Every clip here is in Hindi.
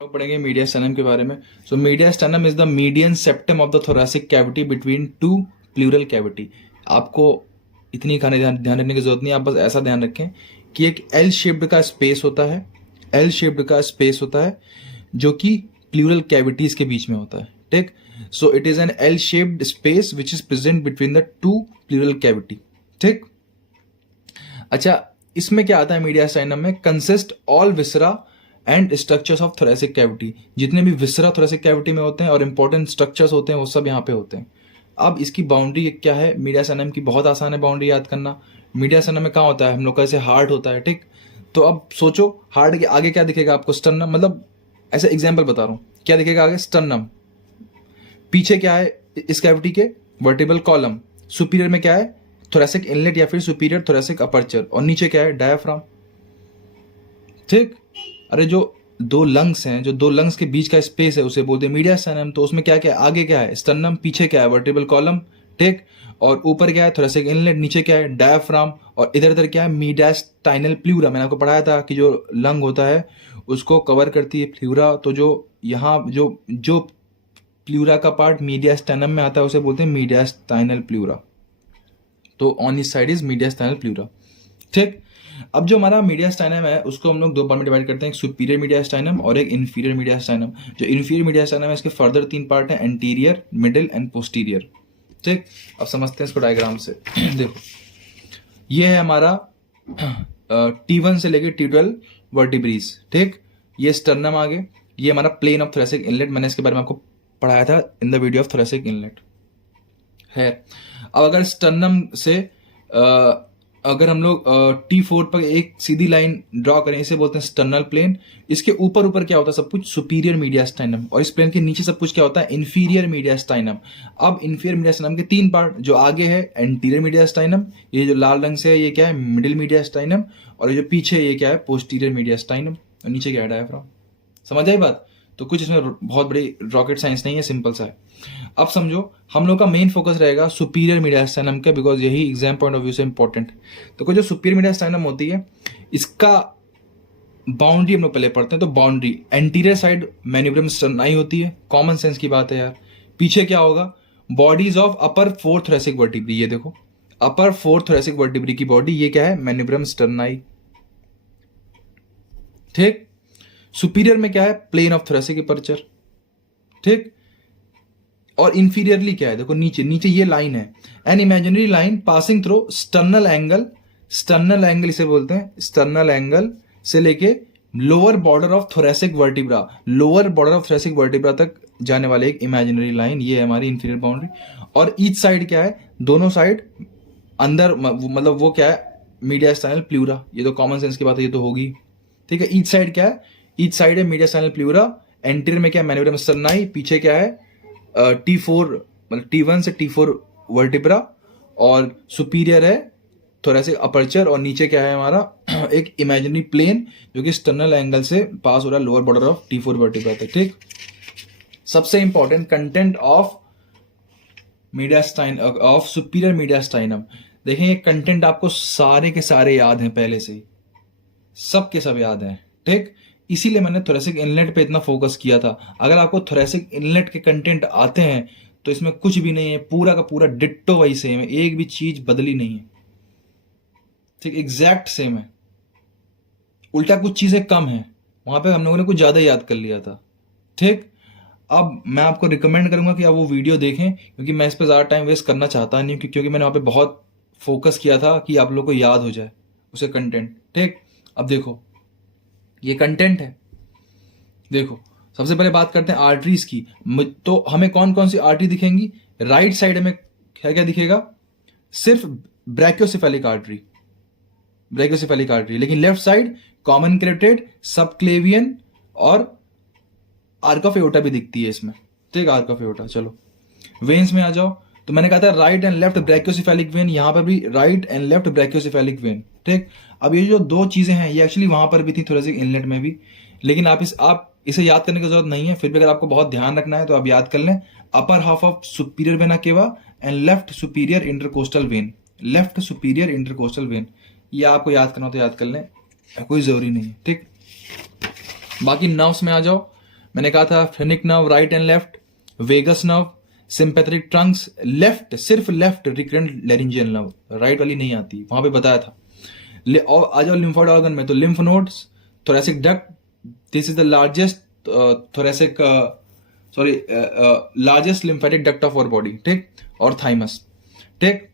लोग पढ़ेंगे मीडियास्टेनम के बारे में। So mediastinum is the median septum of the thoracic cavity between two pleural cavity. आपको इतनी खाने ध्यान रखने की जरूरत नहीं, आप बस ऐसा ध्यान रखें कि एक एल शेप्ड का स्पेस होता है, एल शेप्ड का स्पेस होता है जो कि प्लूरल कैविटीज के बीच में होता है। ठीक, so it is an L shaped space which is present between the two pleural cavity. ठीक, अच्छा, इसमें क्या आता है मीडियास्टेनम में? Consist all viscera and structures of thoracic cavity. जितने भी विसरा थोरेसिक कैविटी में होते हैं और इंपॉर्टेंट स्ट्रक्चर्स होते हैं वो सब यहाँ पे होते हैं। अब इसकी बाउंड्री क्या है मीडियास्टेनम की? बहुत आसान है बाउंड्री याद करना। मीडियास्टेनम में कहाँ होता है? हम लोग का ऐसे हार्ट होता है। ठीक, तो अब सोचो हार्ट के आगे क्या दिखेगा आपको? स्टर्नम। मतलब ऐसे एग्जाम्पल बता रहा हूँ, क्या दिखेगा आगे? स्टर्नम। पीछे क्या है इस कैविटी के? Vertebral column. सुपीरियर में क्या है? थोरेसिक इनलेट या फिर सुपीरियर थोरेसिक अपर्चर। और नीचे क्या है? डायाफ्राम। ठीक, अरे जो दो लंग्स हैं, जो दो लंग्स के बीच का स्पेस है उसे बोलते हैं मीडियास्टेनम। तो उसमें क्या क्या है? आगे क्या है? स्टर्नम। पीछे क्या है? Vertebral column. ठीक, और ऊपर क्या है? Thoracic inlet. नीचे क्या है? डायाफ्राम। और इधर इधर क्या है? मीडियास्टाइनल प्लूरा। मैंने आपको पढ़ाया था कि जो लंग होता है उसको कवर करती है प्लूरा। तो जो यहाँ जो जो प्लूरा का पार्ट मीडियास्टेनम में आता है उसे बोलते हैं मीडियास्टाइनल प्लूरा। तो ऑन इस साइड इज मीडियास्टाइनल प्लूरा। ठीक, अब जो हमारा मीडियास्टाइनम है उसको हम लोग दो पार्ट में डिवाइड करते हैं, एक सुपीरियर मीडियास्टाइनम और एक इन्फीरियर मीडियास्टाइनम। जो इन्फीरियर मीडियास्टाइनम है इसके फर्दर तीन पार्ट हैं, एंटीरियर, मिडिल एंड पोस्टीरियर। ठीक, अब समझते हैं इसको डायग्राम से। देखो, ये है हमारा T1 से लेके T12 वर्टिब्रीज। ठीक, ये स्टर्नम आगे, ये हमारा प्लेन ऑफ थोरेसिक इनलेट। मैंने इसके बारे में आपको पढ़ाया था in the video of thoracic inlet है। अब अगर स्टर्नम से अगर हम लोग T4 पर एक सीधी लाइन ड्रॉ करें, इसे बोलते हैं स्टर्नल प्लेन। इसके ऊपर ऊपर क्या होता है? सब कुछ सुपीरियर मीडियास्टाइनम। और इस प्लेन के नीचे सब कुछ क्या होता है? इन्फीरियर मीडियास्टाइनम। अब इन्फीरियर मीडियास्टाइनम के तीन पार्ट, जो आगे है एंटीरियर मीडियास्टाइनम, ये जो लाल रंग से है ये क्या है? मिडिल मीडियास्टाइनम। और ये जो पीछे ये क्या है? पोस्टीरियर मीडियास्टाइनम। और नीचे क्या है? डायाफ्राम। समझ आई बात? तो कुछ इसमें बहुत बड़ी रॉकेट साइंस नहीं है, सिंपल सा है। अब समझो हम लोग का मेन फोकस रहेगा सुपीरियर मीडियास्टाइनम का, बिकॉज यही एग्जाम पॉइंट ऑफ व्यू से इंपॉर्टेंट। तो कोई जो सुपीरियर मीडियास्टाइनम होती है इसका बाउंड्री हम लोग पहले पढ़ते हैं। तो बाउंड्री, एंटीरियर साइड मैन्यूब्रम स्टर्नाई होती है, कॉमन सेंस की बात है यार। पीछे क्या होगा? Bodies of upper fourth thoracic vertebrae. ये देखो अपर फोर्थ थोरेसिक वर्टिब्री की बॉडी, ये क्या है? मैन्यूब्रम स्टर्नाई। ठीक, सुपीरियर में क्या है? Plane of thoracic aperture. ठीक, और इंफीरियरली क्या है? देखो नीचे नीचे ये लाइन है, an imaginary line passing through sternal angle. Sternal angle इसे बोलते हैं, स्टर्नल एंगल से लेके lower border of thoracic vertebra, lower border of thoracic vertebra तक जाने वाले एक इमेजिनरी लाइन। ये है हमारी इंफीरियर बाउंड्री। और ईच साइड क्या है? दोनों साइड अंदर, मतलब वो क्या है? मीडियास्टाइनल प्लूरा। ये तो कॉमन सेंस की बात है, ये तो होगी। ठीक है, ईच साइड क्या है? ईच साइड है मीडियास्टाइनल प्लूरा। एंटीरियर में क्या है? मैन्यूब्रम स्टर्नाई। पीछे क्या है? T4 मतलब T1 से T4 वर्टिब्रा। और सुपीरियर है थोरेसिक अपर्चर। और नीचे क्या है हमारा? एक इमेजिनरी प्लेन जो कि स्टर्नल एंगल से पास हो रहा है lower border of T4 vertebra तक। ठीक, सबसे important content of mediastinum of superior mediastinum. देखें ये कंटेंट आपको सारे के सारे याद हैं पहले से ही, सब के सब याद हैं। ठीक, इसीलिए मैंने थोरेसिक इनलेट पे इतना फोकस किया था। अगर आपको थोरेसिक इनलेट के कंटेंट आते हैं तो इसमें कुछ भी नहीं है, पूरा का पूरा डिट्टो वही सेम है, एक भी चीज बदली नहीं है। ठीक, एग्जैक्ट सेम है, उल्टा कुछ चीजें कम है, वहां पे हम लोगों ने कुछ ज्यादा याद कर लिया था। ठीक, अब मैं आपको रिकमेंड करूंगा कि आप वो वीडियो देखें, क्योंकि मैं इस पर ज्यादा टाइम वेस्ट करना चाहता नहीं, क्योंकि मैंने वहां पे बहुत फोकस किया था कि आप लोग को याद हो जाए उसे कंटेंट। ठीक, अब देखो ये कंटेंट है। देखो सबसे पहले बात करते हैं आर्टरीज की। तो हमें कौन कौन सी आर्टरी दिखेंगी? राइट साइड में क्या क्या दिखेगा? सिर्फ ब्रैकियोसेफेलिक आर्टरी, ब्रैकियोसेफेलिक आर्टरी। लेकिन लेफ्ट साइड कॉमन क्रेटेड, सबक्लेवियन और आर्क ऑफ एओर्टा भी दिखती है इसमें। ठीक, आर्क ऑफ एओर्टा। चलो वेन्स में आ जाओ। तो मैंने कहा था right and left brachiocephalic when, यहां पर भी right and left brachiocephalic when. ठीक, अब ये जो दो चीजें हैं ये एक्चुअली वहां पर भी थी थोरेसिक इनलेट में भी, लेकिन आप इसे याद करने की जरूरत नहीं है। फिर भी अगर आपको बहुत ध्यान रखना है तो आप याद कर लें, upper half of superior vena cava and left superior intercostal when, left superior intercostal when. ये आपको याद करना हो तो याद कर लें, कोई जरूरी नहीं है। ठीक, बाकी नर्व्स में आ जाओ। मैंने कहा था phrenic nerve right and left, vagus nerve, sympathetic trunks left, सिर्फ left recurrent laryngeal nerve, right वाली नहीं आती, वहां पे बताया था। और आ जाओ लिम्फोइड ऑर्गन में, तो lymph nodes, thoracic duct, this is the largest thoracic largest lymphatic duct of our body, ठीक, और थाइमस, ठीक।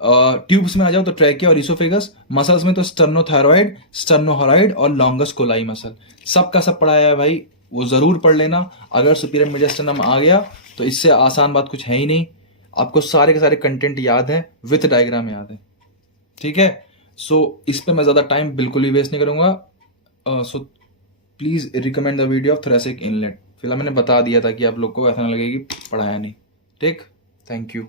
ट्यूब्स में आ जाओ तो ट्रैकिया और इसोफेगस, मसल्स में तो स्टर्नोथायरॉइड, स्टर्नोहॉराइड और लॉन्गस कोलाई मसल, सब का सब पढ़ाया है भाई, वो जरूर पढ़ लेना। अगर सुपीरियर मेडिस्टर्नम आ गया तो इससे आसान बात कुछ है ही नहीं, आपको सारे के सारे कंटेंट याद है, विथ डायग्राम याद है, ठीक है। सो इस पे मैं ज्यादा टाइम बिल्कुल भी वेस्ट नहीं करूंगा। So please recommend the video of thoracic inlet. फिलहाल मैंने बता दिया था कि आप लोग को ऐसा ना लगे कि पढ़ाया नहीं, ठीक। Thank you.